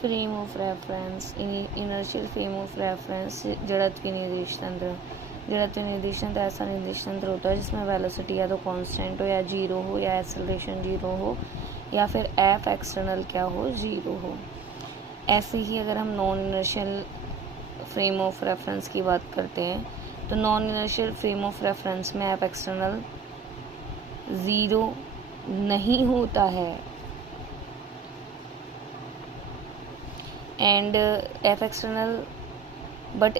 Frame of reference, inertial frame of reference, जड़त्वीय निर्देश तंत्र। जड़त्वीय निर्देश तंत्र ऐसा निर्देश तंत्र होता है जिसमें वेलोसिटी या तो कांस्टेंट हो या जीरो हो, या एक्सेलरेशन जीरो हो, या फिर एफ एक्सटर्नल क्या हो, जीरो हो। ऐसे ही अगर हम non inertial frame of reference की बात करते हैं तो non inertial frame of reference में एफ एक्सटर्नल ज़ीरो नहीं होता है, एंड एफ एक्सटर्नल बट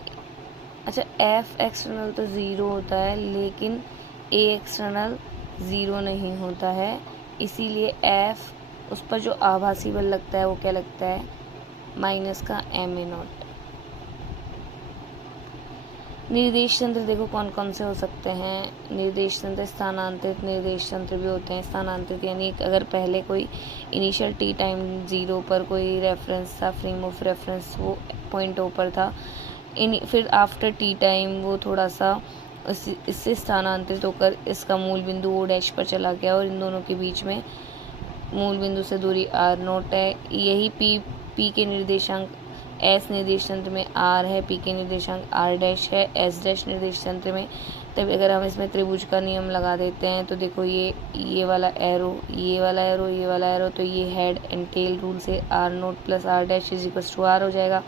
अच्छा एफ एक्सटर्नल तो ज़ीरो होता है लेकिन ए एक्सटर्नल ज़ीरो नहीं होता है, इसीलिए एफ उस पर जो आभासी बल लगता है वो क्या लगता है, माइनस का एम ए नॉट। निर्देश तंत्र देखो कौन कौन से हो सकते हैं। निर्देश तंत्र स्थानांतरित निर्देश तंत्र भी होते हैं। स्थानांतरित यानी अगर पहले कोई इनिशियल टी टाइम ज़ीरो पर कोई रेफरेंस था, फ्रेम ऑफ रेफरेंस वो पॉइंट ओ पर था, फिर आफ्टर टी टाइम वो थोड़ा सा इससे स्थानांतरित होकर इसका मूल बिंदु ओ डैश पर चला गया और इन दोनों के बीच में मूल बिंदु से दूरी आर नोट है। यही पी के निर्देशांक एस निर्देश तंत्र में आर है, पी के निर्देशांक आर डैश है, एस डैश निर्देश तंत्र में। तब अगर हम इसमें त्रिभुज का नियम लगा देते हैं तो देखो ये वाला एरो, ये वाला एरो, ये वाला एरो, तो ये हेड एंड टेल रूल से R nought plus R dash is equal to R हो जाएगा,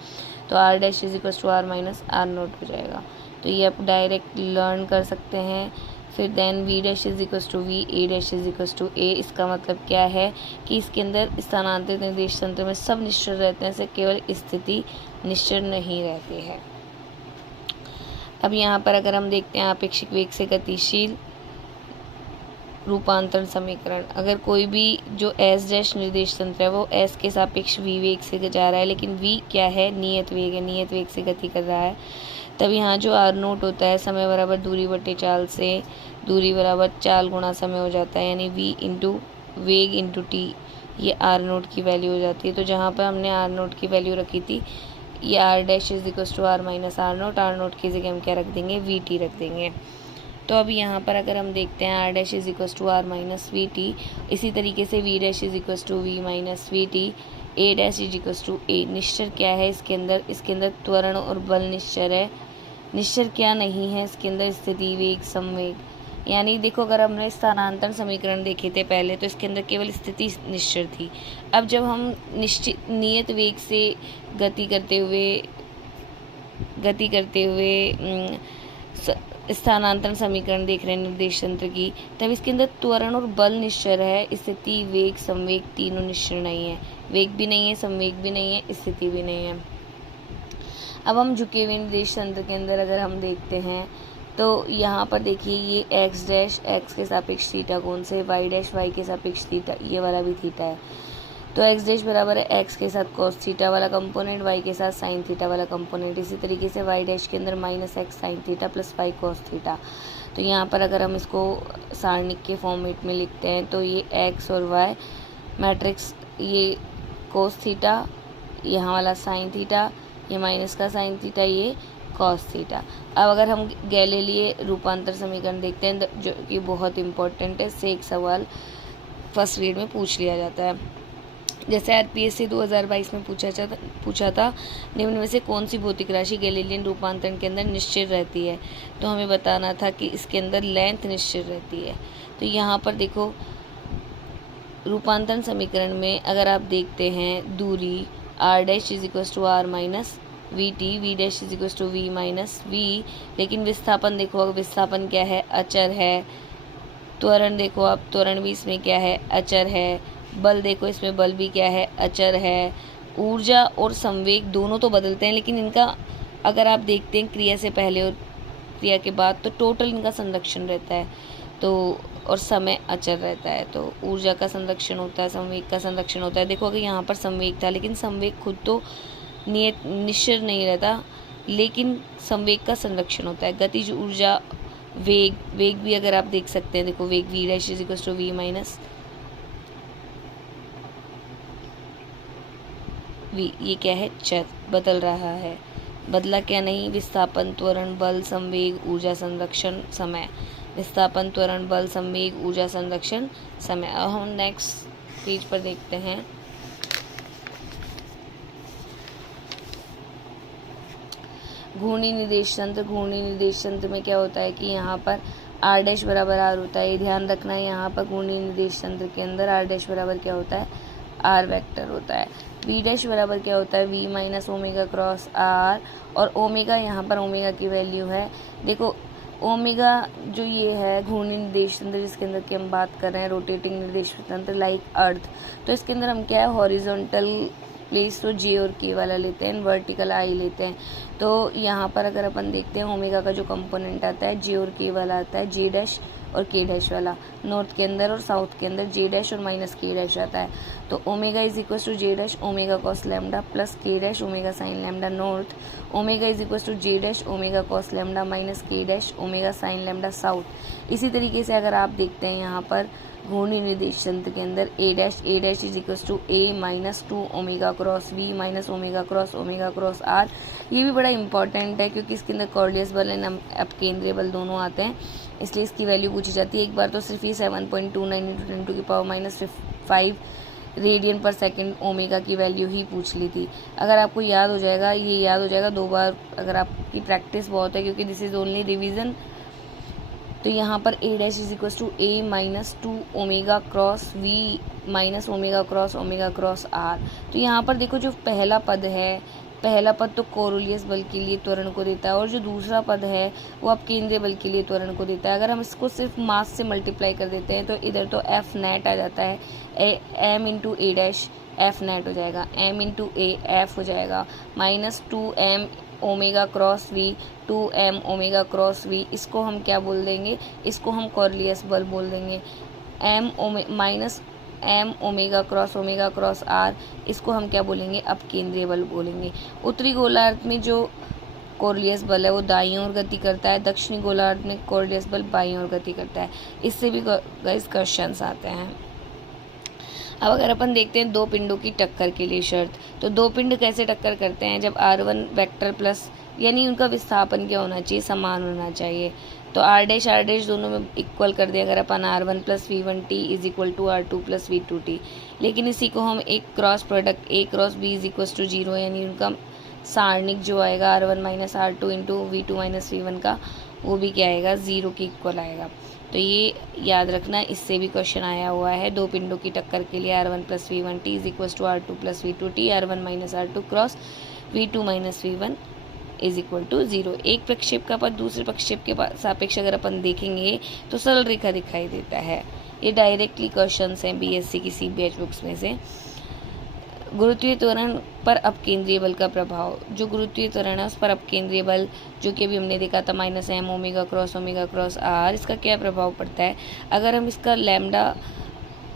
तो R dash is equal to R minus R nought हो जाएगा। तो ये आप डायरेक्ट लर्न कर सकते हैं। फिर then V dash is equal to V, A dash is equal to A. इसका मतलब क्या है कि इसके अंदर स्थानांतरित निर्देश तंत्र में सब निश्चल रहते हैं, सिर्फ केवल स्थिति निश्चल नहीं रहती है। अब यहाँ पर अगर हम देखते हैं आपेक्षिक वेग से गतिशील रूपांतरण समीकरण, अगर कोई भी जो एस डैश निर्देश तंत्र है वो एस के सापेक्ष वी वेग से जा रहा है, लेकिन वी क्या है, नियत वेग है, नियत वेग से गति कर रहा है, तब यहाँ जो आर नोट होता है समय बराबर दूरी बटे चाल से दूरी बराबर चाल गुणा समय हो जाता है, यानी वी इंटू वेग इंटू टी, ये आर नोट की वैल्यू हो जाती है। तो जहाँ पर हमने आर नोट की वैल्यू रखी थी ये R dash is equal to R minus R nought की जगह हम क्या रख देंगे, वी टी रख देंगे। तो अब यहाँ पर अगर हम देखते हैं R dash is equal to R minus V T, इसी तरीके से V dash is equal to V minus V T, A dash is equal to A. निश्चर क्या है इसके अंदर त्वरण और बल निश्चर है। निश्चर क्या नहीं है इसके अंदर, स्थिति वेग संवेग। यानी देखो अगर हमने स्थानांतरण समीकरण देखे थे पहले तो इसके अंदर केवल स्थिति निश्चर थी। अब जब हम निश्चित नियत वेग से गति करते हुए स्थानांतरण समीकरण देख रहे हैं निर्देश तंत्र की, तब इसके अंदर त्वरण और बल निश्चर है, स्थिति वेग संवेग तीनों निश्चर नहीं है। वेग भी नहीं है, संवेग भी नहीं है, स्थिति भी नहीं है। अब हम झुके हुए निर्देश तंत्र के अंदर अगर हम देखते हैं तो यहाँ पर देखिए ये एक्स डैश एक्स के सापेक्ष थीटा कोण से, वाई डैश वाई के सापेक्ष थीटा, ये वाला भी थीटा है। तो एक्स डैश बराबर है एक्स के साथ कॉस थीटा वाला कंपोनेंट, वाई के साथ साइन थीटा वाला कंपोनेंट। इसी तरीके से वाई डैश के अंदर minus X sine theta plus Y cos theta. तो यहाँ पर अगर हम इसको सारणिक के फॉर्मेट में लिखते हैं तो ये एक्स और वाई मैट्रिक्स, ये कोस थीटा, यहाँ वाला साइन थीटा, ये माइनस का साइन थीटा, ये कॉस थीटा। अब अगर हम गैलीलियो रूपांतर समीकरण देखते हैं जो कि बहुत इंपॉर्टेंट है, इससे एक सवाल फर्स्ट ग्रेड में पूछ लिया जाता है। जैसे आरपीएससी 2022 में पूछा था निम्न में से कौन सी भौतिक राशि गैलीलियन रूपांतरण के अंदर निश्चित रहती है, तो हमें बताना था कि इसके अंदर लेंथ निश्चित रहती है। तो यहाँ पर देखो रूपांतरण समीकरण में अगर आप देखते हैं दूरी R dash is equal to R minus V T, V dash is equal to V minus V, लेकिन विस्थापन देखो, अगर विस्थापन क्या है, अचर है। त्वरण देखो आप, त्वरण भी इसमें क्या है, अचर है। बल देखो इसमें बल भी क्या है, अचर है। ऊर्जा और संवेग दोनों तो बदलते हैं, लेकिन इनका अगर आप देखते हैं क्रिया से पहले और क्रिया के बाद तो टोटल इनका संरक्षण रहता है, तो और समय अचर रहता है। तो ऊर्जा का संरक्षण होता है, संवेग का संरक्षण होता है। देखो अगर यहाँ पर संवेग था, लेकिन संवेग खुद तो निश्चर नहीं रहता, लेकिन संवेग का संरक्षण होता है। गतिज ऊर्जा, वेग भी अगर आप देख सकते हैं, देखो वेग V dash is equal to V minus V, ये क्या है, चर बदल रहा है। बदला क्या नहीं, विस्थापन, त्वरण, बल, संवेग, ऊर्जा संरक्षण, समय। विस्थापन, त्वरण, बल, संवेग, ऊर्जा संरक्षण, समय। अब हम नेक्स्ट पेज पर देखते हैं घूर्णी निर्देश तंत्र में क्या होता है कि यहाँ पर आर डैश बराबर आर होता है। ये ध्यान रखना है, यहाँ पर घूर्णी निर्देश तंत्र के अंदर आर डैश बराबर क्या होता है, आर वेक्टर होता है। वी डैश बराबर क्या होता है, V minus omega cross R, और ओमेगा यहाँ पर ओमेगा की वैल्यू है, देखो ओमेगा जो ये है घूर्णी निर्देश तंत्र जिसके अंदर की हम बात कर रहे हैं, रोटेटिंग निर्देश तंत्र लाइक अर्थ, तो इसके अंदर हम क्या है हॉरिजॉन्टल प्लेस तो जे और के वाला लेते हैं, वर्टिकल आई लेते हैं। तो यहाँ पर अगर अपन देखते हैं ओमेगा का जो कंपोनेंट आता है जे और के वाला आता है, जे डैश और के डैश वाला, नॉर्थ के अंदर और साउथ के अंदर जे डैश और माइनस के डैश आता है। तो omega is equal to J dash omega cos lambda plus K dash omega sine lambda north, omega is equal to J dash omega cos lambda minus K dash omega sine lambda south. इसी तरीके से अगर आप देखते हैं यहाँ पर घूर्णी निर्देश तंत्र के अंदर A dash is equal to A minus 2 omega cross V minus omega cross R. ये भी बड़ा इंपॉर्टेंट है क्योंकि इसके अंदर कॉर्डियस बल एंड अपकेंद्रीय बल दोनों आते हैं, इसलिए इसकी वैल्यू पूछी जाती है। एक बार तो सिर्फ ये 7.29 इंटू 10 टू की पावर माइनस 5 रेडियन पर सेकंड ओमेगा की वैल्यू ही पूछ ली थी। अगर आपको याद हो जाएगा, ये याद हो जाएगा 2 बार अगर आपकी प्रैक्टिस बहुत है, क्योंकि दिस इज ओनली रिवीजन। तो यहाँ पर A dash is equal to A minus 2 omega cross V minus omega cross R. तो यहाँ पर देखो जो पहला पद है, पहला पद तो कोरोलियस बल के लिए त्वरण को देता है, और जो दूसरा पद है वो अपकेंद्रीय बल के लिए त्वरण को देता है। अगर हम इसको सिर्फ मास से मल्टीप्लाई कर देते हैं तो इधर तो एफ नेट आ जाता है, M into A dash F net हो जाएगा, एम इंटू ए एफ हो जाएगा, minus 2m omega cross V 2m omega cross V. इसको हम क्या बोल देंगे, इसको हम कॉर्लियस बल बोल देंगे। Minus M omega cross R, इसको हम क्या बोलेंगे, अपकेंद्रीय बल बोलेंगे। उत्तरी गोलार्ध में जो कॉर्लियस बल है वो दाईं ओर गति करता है, दक्षिणी गोलार्ध में कॉर्लियस बल बाईं ओर गति करता है। इससे भी गाइस क्वेश्चंस आते हैं। अब अगर अपन देखते हैं दो पिंडों की टक्कर के लिए शर्त, तो दो पिंड कैसे टक्कर करते हैं, जब r1 वेक्टर प्लस यानी उनका विस्थापन क्या होना चाहिए, समान होना चाहिए। तो r डैश दोनों में इक्वल कर दिया अगर अपन r1 plus v1t is equal to r2 plus v2t। लेकिन इसी को हम एक cross product a cross b is equal to 0 यानी उनका सारणिक जो आएगा r1 minus r2 into v2 minus v1 का, वो भी क्या आएगा, 0 के इक्वल आएगा। तो ये याद रखना, इससे भी क्वेश्चन आया हुआ है। दो पिंडों की टक्कर के लिए r1 plus v1t is equal to r2 plus v2t, r1 minus r2 cross v2 minus v1 is equal to 0। एक प्रक्षेप का पद दूसरे प्रक्षेप के सापेक्ष अगर अपन देखेंगे तो सरल रेखा दिखाई देता है। ये डायरेक्टली क्वेश्चंस हैं बीएससी की CBH बुक्स में से। गुरुत्वीय त्वरण पर अपकेंद्रीय बल का प्रभाव, जो गुरुत्वीय त्वरण है उस पर अपकेंद्रीय बल जो कि अभी हमने देखा था minus M omega cross R, इसका क्या प्रभाव पड़ता है। अगर हम इसका लैम्डा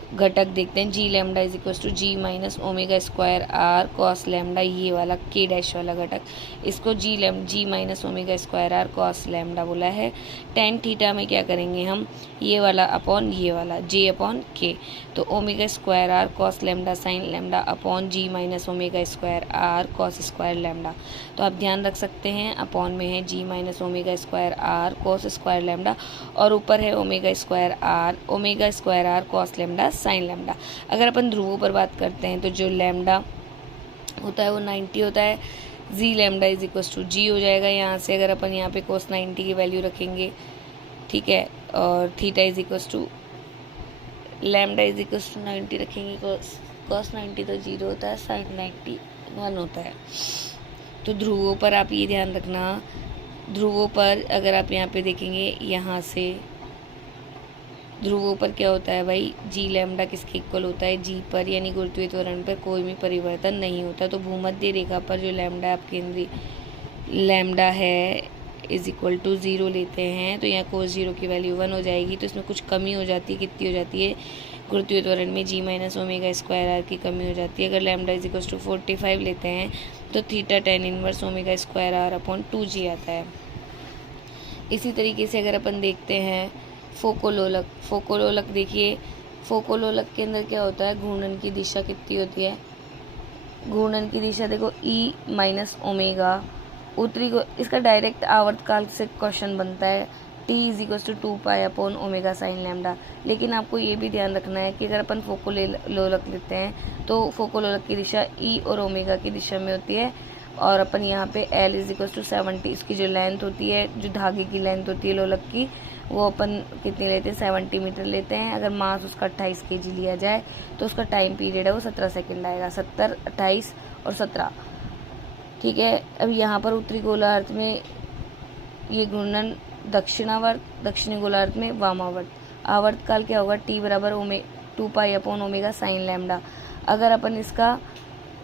घटक देखते हैं, G lambda is equal to G minus omega square R cos lambda, ये वाला के डैश वाला घटक, इसको G minus omega square R cos lambda बोला है। टेन थीटा में क्या करेंगे हम, ये वाला अपॉन ये वाला जे अपॉन के, तो omega square R cos lambda sine lambda upon G minus omega square R cos square lambda. तो आप ध्यान रख सकते हैं अपॉन में है G minus omega square R cos square lambda, और ऊपर है omega square R cos lambda sine lambda. अगर अपन ध्रुवों पर बात करते हैं तो जो लैम्डा होता है वो 90 होता है, जी लैम्डा इज इक्वल टू जी हो जाएगा यहाँ से। अगर अपन यहाँ पे कोस 90 की वैल्यू रखेंगे, ठीक है, और theta is equal to lambda is equal to 90 रखेंगे, कोस 90 तो 0 होता है, साइन 90 1 होता है। तो ध्रुवों पर आप ये ध्यान रखना, ध्रुवों पर अगर आप यहाँ पे देखेंगे, यहाँ से ध्रुवों पर क्या होता है भाई, जी लैम्डा किसके इक्वल होता है, जी पर, यानी गुरुत्वीय त्वरण पर कोई भी परिवर्तन नहीं होता। तो भूमध्य रेखा पर जो लैम्डा अपकेंद्री लैम्डा है इज इक्वल टू 0 लेते हैं, तो यहाँ कोस 0 की वैल्यू 1 हो जाएगी। तो इसमें कुछ कमी हो जाती है, कितनी हो जाती है, गुरुत्वीय त्वरण में जी माइनस ओमेगा स्क्वायर आर की कमी हो जाती है। अगर लैम्डा इज इक्वल टू 45 लेते हैं तो theta tan inverse omega square R upon 2g आता है। इसी तरीके से अगर अपन देखते हैं फोकोलोलक देखिए, फोकोलोलक के अंदर क्या होता है, घूर्णन की दिशा कितनी होती है, घूर्णन की दिशा देखो ई माइनस ओमेगा उत्तरी को, इसका डायरेक्ट आवर्तकाल से क्वेश्चन बनता है, T is equal to 2 pi upon omega sine lambda. लेकिन आपको ये भी ध्यान रखना है कि अगर अपन फोकोलोलक लेते हैं तो फोकोलोलक की दिशा ई और ओमेगा की दिशा में होती है, और अपन यहाँ पे L इज इक्वल टू 70, इसकी जो लेंथ होती है, जो धागे की लेंथ होती है लोलक की, वो अपन कितनी लेते हैं, 70 मीटर लेते हैं। अगर मास उसका 28 kg लिया जाए तो उसका टाइम पीरियड है वो 17 सेकेंड आएगा, 70, 28 और 17। ठीक है। अब यहाँ पर उत्तरी गोलार्ध में ये घूर्णन दक्षिणावर्त, दक्षिणी गोलार्ध में वामावर्त। आवर्त काल क्या होगा, T बराबर 2π/ω साइन लैम्डा। अगर अपन इसका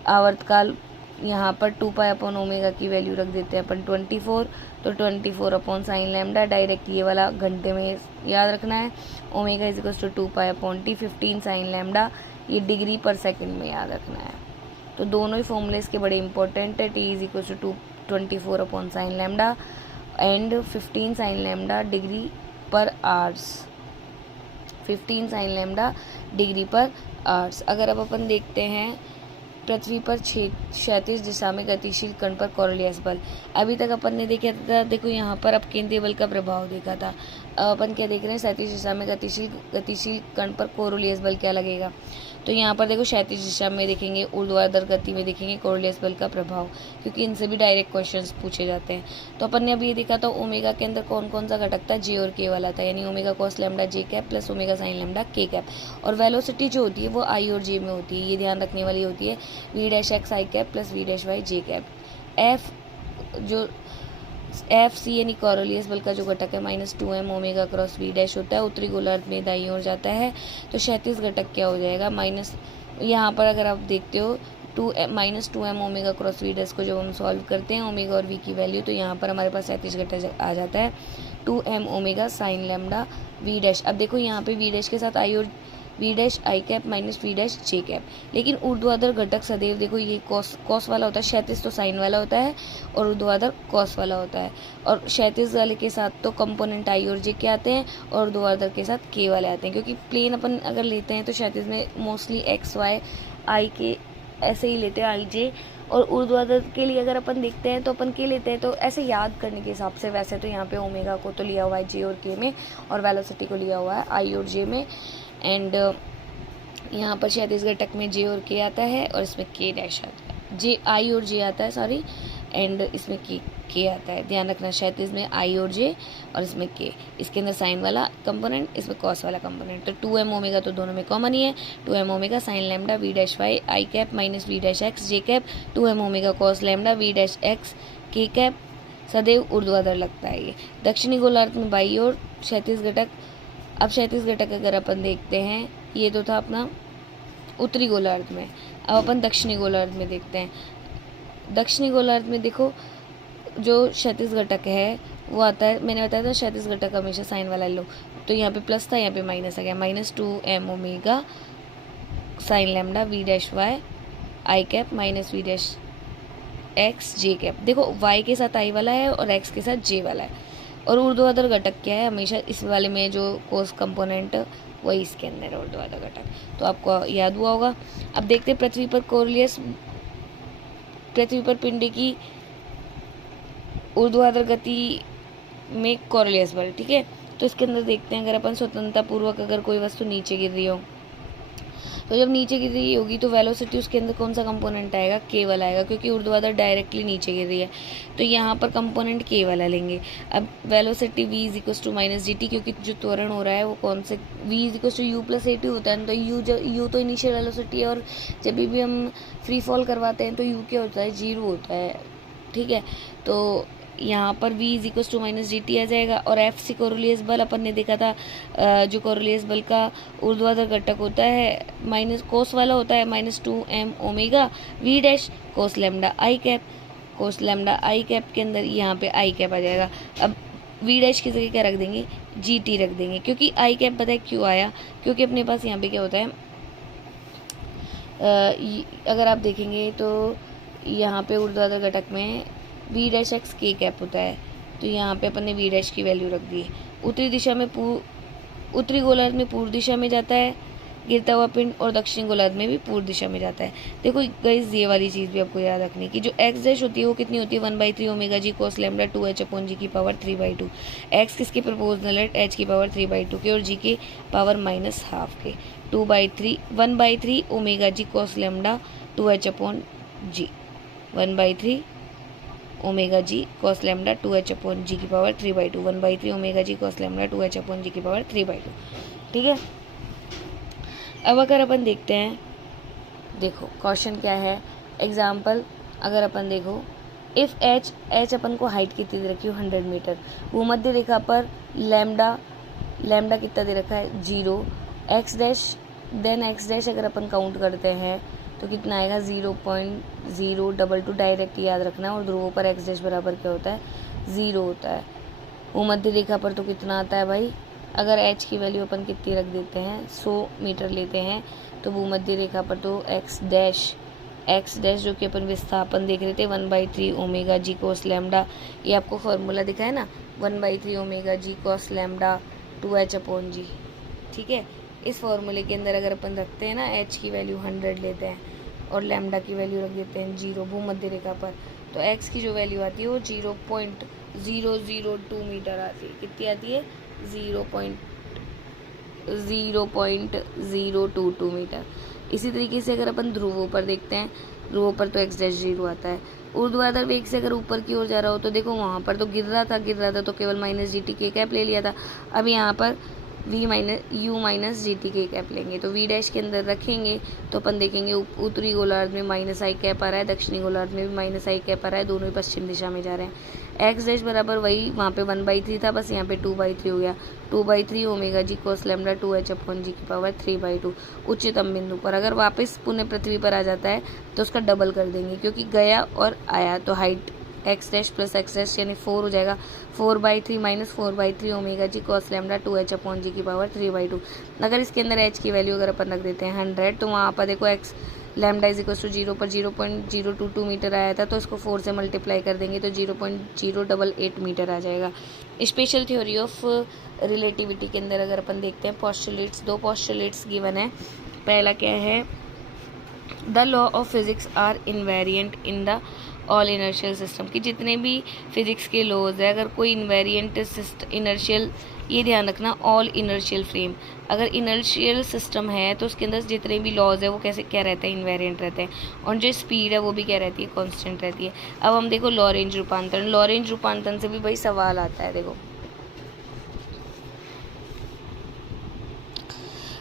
आवर्त काल यहाँ पर 2π/ω की वैल्यू रख देते हैं अपन 24, तो 24/साइन लैम्डा, डायरेक्ट ये वाला घंटे में याद रखना है। Omega is equal to 2π/T, 15 sine lambda, ये डिग्री पर सेकंड में याद रखना है। तो दोनों ही फॉर्मूले इसके बड़े इंपॉर्टेंट है। T इज इक्वल टू 24/साइन lambda and 15 sine lambda degree per hours, 15 sine lambda degree per hours. अगर अब अपन देखते हैं पृथ्वी पर क्षैतिज दिशा में गतिशील कण पर कोरोलियस बल, अभी तक अपन ने देखा था, देखो यहाँ पर अब केंद्रीय बल का प्रभाव देखा था। अब अपन क्या देख रहे हैं, क्षैतिज दिशा में गतिशील कण पर कोरोलियस बल क्या लगेगा। तो यहाँ पर देखो क्षैतिज दिशा में देखेंगे, ऊर्ध्वाधर गति में देखेंगे कोरोलियस बल का प्रभाव, क्योंकि इनसे भी डायरेक्ट क्वेश्चंस पूछे जाते हैं। तो अपन ने अभी ये देखा था ओमेगा के अंदर कौन कौन सा घटक था, जे और के वाला था, यानी omega cos lambda J cap plus omega sine lambda K cap. और वेलोसिटी जो होती है वो आई और जे में होती है, ये ध्यान रखने वाली होती है, v'(x) आई कैप प्लस v'(y) जे कैप। एफ सी यानी कोरोलियस बल का जो घटक है -2m ओमेगा क्रॉस v' होता है, उत्तरी गोलार्ध में दाईं ओर जाता है। तो क्षैतिज घटक क्या हो जाएगा, यहाँ पर अगर आप देखते हो -2m ओमेगा क्रॉस v' को जब हम सॉल्व करते हैं ओमेगा और v की वैल्यू, तो यहाँ पर हमारे पास क्षैतिज घटक आ जाता है 2m omega sine lambda v'। अब देखो यहाँ पे v' के साथ आई और v' आई कैप माइनस v' जे कैप, लेकिन ऊर्ध्वाधर घटक सदैव देखो ये कॉस वाला होता है, क्षैतिज तो साइन वाला होता है और ऊर्ध्वाधर कॉस वाला होता है। और क्षैतिज वाले के साथ तो कंपोनेंट आई और जे के आते हैं और ऊर्ध्वाधर के साथ के वाले आते हैं, क्योंकि प्लेन अपन अगर लेते हैं तो क्षैतिज में मोस्टली x y आई के ऐसे ही लेते हैं, आई जे। और ऊर्ध्वाधर के लिए अगर अपन देखते हैं तो अपन के लेते हैं, तो ऐसे याद करने के हिसाब से। वैसे तो यहाँ पे ओमेगा को तो लिया हुआ है जे और के में, और वेलोसिटी को लिया हुआ है आई और जे में। एंड यहाँ पर क्षैतिज घटक में जे और के आता है और इसमें के डैश आता है, जे आई और जे आता है सॉरी, एंड इसमें के आता है। ध्यान रखना, क्षैतिज में आई और जे और इसमें के, इसके अंदर साइन वाला कंपोनेंट, इसमें कॉस वाला कंपोनेंट। तो 2m ओमेगा तो दोनों में कॉमन ही है, 2m omega sine lambda v'(y) I cap minus v'(x) J cap, 2m omega cos lambda v'(x) K cap, सदैव ऊर्ध्वाधर लगता है ये। दक्षिणी गोलार्ध में बाई और क्षैतिज घटक। अब क्षैतिज घटक अगर अपन देखते हैं, ये तो था अपना उत्तरी गोलार्ध में, अब अपन दक्षिणी गोलार्ध में देखते हैं। दक्षिणी गोलार्ध में देखो जो क्षैतिज घटक है वो आता है, मैंने बताया था क्षैतिज घटक हमेशा साइन वाला लो, तो यहाँ पे प्लस था, यहाँ पे माइनस आ गया, -2m omega sine lambda v'(y) I cap minus v'(x) J cap. देखो y के साथ आई वाला है और x के साथ j वाला है, और ऊर्ध्वाधर घटक क्या है, हमेशा इस वाले में जो कोस कंपोनेंट वही इसके अंदर है ऊर्ध्वाधर घटक, तो आपको याद हुआ होगा। अब देखते हैं पृथ्वी पर पिंड की ऊर्ध्वाधर गति में कोरोलियस बल। ठीक है, तो इसके अंदर देखते हैं, अगर अपन स्वतंत्रता पूर्वक अगर कोई वस्तु नीचे गिर रही हो, तो जब नीचे गिर रही होगी तो वेलोसिटी उसके अंदर कौन सा कंपोनेंट आएगा, के वाला आएगा, क्योंकि ऊर्ध्वाधर डायरेक्टली नीचे गिर रही है, तो यहाँ पर कंपोनेंट के वाला लेंगे। अब velocity v is equal to minus gt, क्योंकि जो त्वरण हो रहा है वो कौन से, v is equal to u plus at होता है, तो u तो इनिशियल वेलोसिटी है, और जब भी हम फ्री फॉल करवाते हैं तो u क्या होता है, 0 होता है। ठीक है, तो यहाँ पर v is equal to minus gt आ जाएगा। और एफ सी कोरोलियस बल अपन ने देखा था, जो कोरोलियस बल का ऊर्ध्वाधर घटक होता है माइनस कोस वाला होता है, -2m ओमेगा v' कोस लैम्डा आई कैप, कोस लैम्डा आई कैप के अंदर यहाँ पे आई कैप आ जाएगा। अब v' की जगह क्या रख देंगे, gt रख देंगे, क्योंकि आई कैप पता है क्यों आया, क्योंकि अपने पास यहाँ पे क्या होता है, अगर आप देखेंगे तो यहाँ पे ऊर्ध्वाधर घटक में v'(x) के कैप होता है, तो यहाँ पे अपन ने v' की वैल्यू रख दी। उत्तरी गोलार्ध में पूर्व दिशा में जाता है गिरता हुआ पिंड, और दक्षिणी गोलार्ध में भी पूर्व दिशा में जाता है। देखो गाइस, ये वाली चीज़ भी आपको याद रखनी कि जो x' होती है वो कितनी होती है, 1/3 ओमेगा जी कोस लैम्डा 2h/g की पावर 3/2। x किसके प्रपोजनल है, h की पावर 3/2 के, और g की पावर -12 के, 1/3 ओमेगा जी कोस लैम्डा 2h/g, 1/3 ओमेगा जी कॉस लैम्डा 2h अपॉन जी की पावर 3/2, 1/3 ओमेगा जी कॉस लैम्डा 2h अपॉन जी की पावर 3/2। ठीक है। अब अगर अपन देखते हैं, देखो क्वेश्चन क्या है, एग्जाम्पल अगर अपन देखो, इफ़ एच अपन को हाइट कितनी दे रखी हो 100 मीटर, भूमध्य रेखा पर लैम्डा कितना दे रखा है 0, X dash then X dash अगर अपन काउंट करते हैं तो कितना आएगा 0.022, डायरेक्ट याद रखना है। और ध्रुवों पर एक्स डैश बराबर क्या होता है 0 होता है। भूमध्य रेखा पर तो कितना आता है भाई, अगर एच की वैल्यू अपन कितनी रख देते हैं 100 मीटर लेते हैं, तो भूमध्य रेखा पर तो एक्स डैश जो कि अपन विस्थापन देख रहे थे 1/3 ओमेगा जी कोस लैम्डा, ये आपको फॉर्मूला दिखा है ना, 1/3 ओमेगा जी कोस लैम्डा 2h अपॉन जी। ठीक है, इस फॉर्मूले के अंदर अगर अपन रखते हैं ना, एच की वैल्यू 100 लेते हैं और लैम्डा की वैल्यू रख देते हैं 0 भूमध्य रेखा पर, तो एक्स की जो वैल्यू आती है वो 0.002 मीटर आती है। कितनी आती है 0.022 मीटर। इसी तरीके से अगर अपन ध्रुवों पर देखते हैं, ध्रुवों पर तो एक्स डैश 0 आता है। ऊर्ध्वाधर वेग से अगर ऊपर की ओर जा रहा हो तो देखो वहाँ पर तो गिर रहा था तो केवल माइनस जी टी के कैप ले लिया था। अब यहाँ पर यू माइनस जी टी के कैप लेंगे, तो वी डैश के अंदर रखेंगे तो अपन देखेंगे उत्तरी गोलार्ध में माइनस आई कैप आ रहा है, दक्षिणी गोलार्ध में भी माइनस आई कैप आ रहा है, दोनों ही पश्चिम दिशा में जा रहे हैं। एक्स डैश बराबर वही वहाँ पे 1/3 था, बस यहाँ पे 2/3 हो गया, 2/3 ओमेगा जी कोस लैम्डा 2h अपॉन जी की पावर 3/2। उच्चतम बिंदु पर अगर वापस पुनः पृथ्वी पर आ जाता है तो उसका डबल कर देंगे, क्योंकि गया और आया तो height x dash plus x dash यानी 4 हो जाएगा, 4/3 माइनस 4/3 ओमेगा जी कॉस लैम्डा 2h अपॉन जी की पावर 3/2। अगर इसके अंदर h की वैल्यू अगर अपन रख देते हैं 100, तो वहाँ पर देखो X lambda is equal to 0 पर 0.022 मीटर आया था, तो इसको 4 से मल्टीप्लाई कर देंगे तो 0.088 मीटर आ जाएगा। स्पेशल थ्योरी ऑफ रिलेटिविटी के अंदर अगर अपन देखते हैं पोस्टुलेट्स, 2 पोस्टुलेट्स गिवन है। पहला क्या है, the law of physics are invariant in the all inertial system, कि जितने भी फिजिक्स के लॉज है, अगर कोई इन्वेरिएंट इनर्शियल, ये ध्यान रखना, ऑल इनर्शियल फ्रेम, अगर इनर्शियल सिस्टम है तो उसके अंदर जितने भी लॉज है वो कैसे क्या रहते हैं इन्वेरिएंट रहते हैं, और जो स्पीड है वो भी क्या रहती है कांस्टेंट रहती है। अब हम देखो लॉरेंज रूपांतरण से भी भाई सवाल आता है। देखो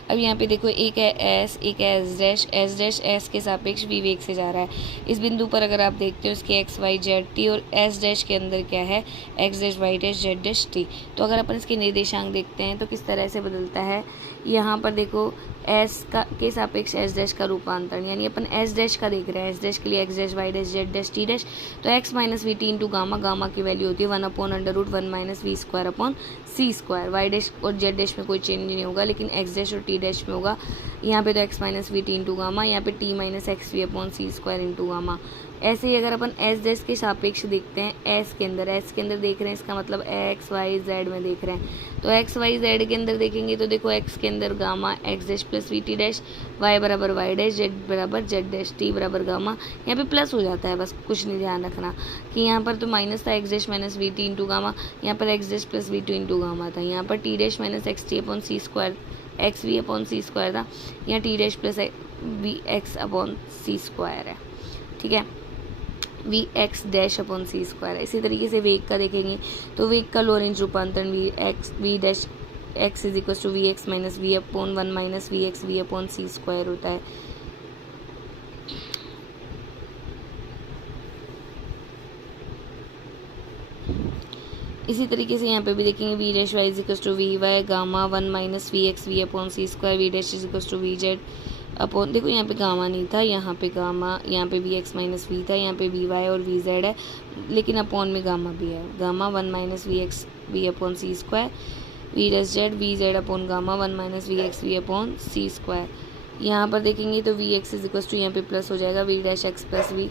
अब यहाँ पे देखो एक है एस, एक है एस डैश एस के सापेक्ष वी वेग से जा रहा है। इस बिंदु पर अगर आप देखते हो इसके एक्स वाई जेड टी, और एस डैश के अंदर क्या है X dash Y dash Z dash T. तो अगर अपन इसके निर्देशांक देखते हैं तो किस तरह से बदलता है, यहाँ पर देखो एस का के सापेक्ष एस डैश का रूपांतरण, यानी अपन एस डैश का देख रहे हैं, एस डैश के लिए X dash Y dash Z dash T dash, तो X minus V T into gamma की वैल्यू होती है 1/√1 minus V square upon C square. Y dash और जेड डैश में कोई चेंज नहीं होगा, लेकिन एक्स डैश और टी डैश में होगा। यहाँ पे तो X minus V T into gamma, यहाँ पे T minus X V upon C square into gamma. ऐसे ही अगर अपन एस डैश के सापेक्ष देखते हैं, एस के अंदर देख रहे हैं, इसका मतलब एक्स वाई जेड में देख रहे हैं, तो एक्स वाई जेड के अंदर देखेंगे तो देखो एक्स के अंदर gamma X dash plus V T dash, Y बराबर वाई डैश, जेड बराबर जेड डैश, टी बराबर गामा। यहाँ पे प्लस हो जाता है, बस कुछ नहीं ध्यान रखना कि यहाँ पर तो माइनस था, X dash minus V T into gamma, यहाँ पर X dash plus V T into gamma था, यहाँ पर T dash minus X T upon C square, X V upon C square था, यहाँ T dash plus V X upon C square है। ठीक है, V X dash upon C square है। इसी तरीके से वेग का देखेंगे तो वेग का लॉरेंज रूपांतरण V dash X is equal to V X minus V upon 1 minus V X V upon C square होता है। इसी तरीके से यहाँ पे भी देखेंगे V dash Y is equal to V Y gamma 1 minus V X V upon C square, V dash is equal to V Z upon, देखो यहाँ पे गामा नहीं था, यहाँ पे गामा, यहाँ पे वी एक्स माइनस वी था, यहाँ पे वी वाई और वी जेड है, लेकिन अपॉन में गामा भी है, gamma 1 minus V X V upon C square, V dash Z V Z upon gamma 1 minus V X V upon C square. यहाँ पर देखेंगे तो V X is equal to यहाँ पे प्लस हो जाएगा V dash X plus we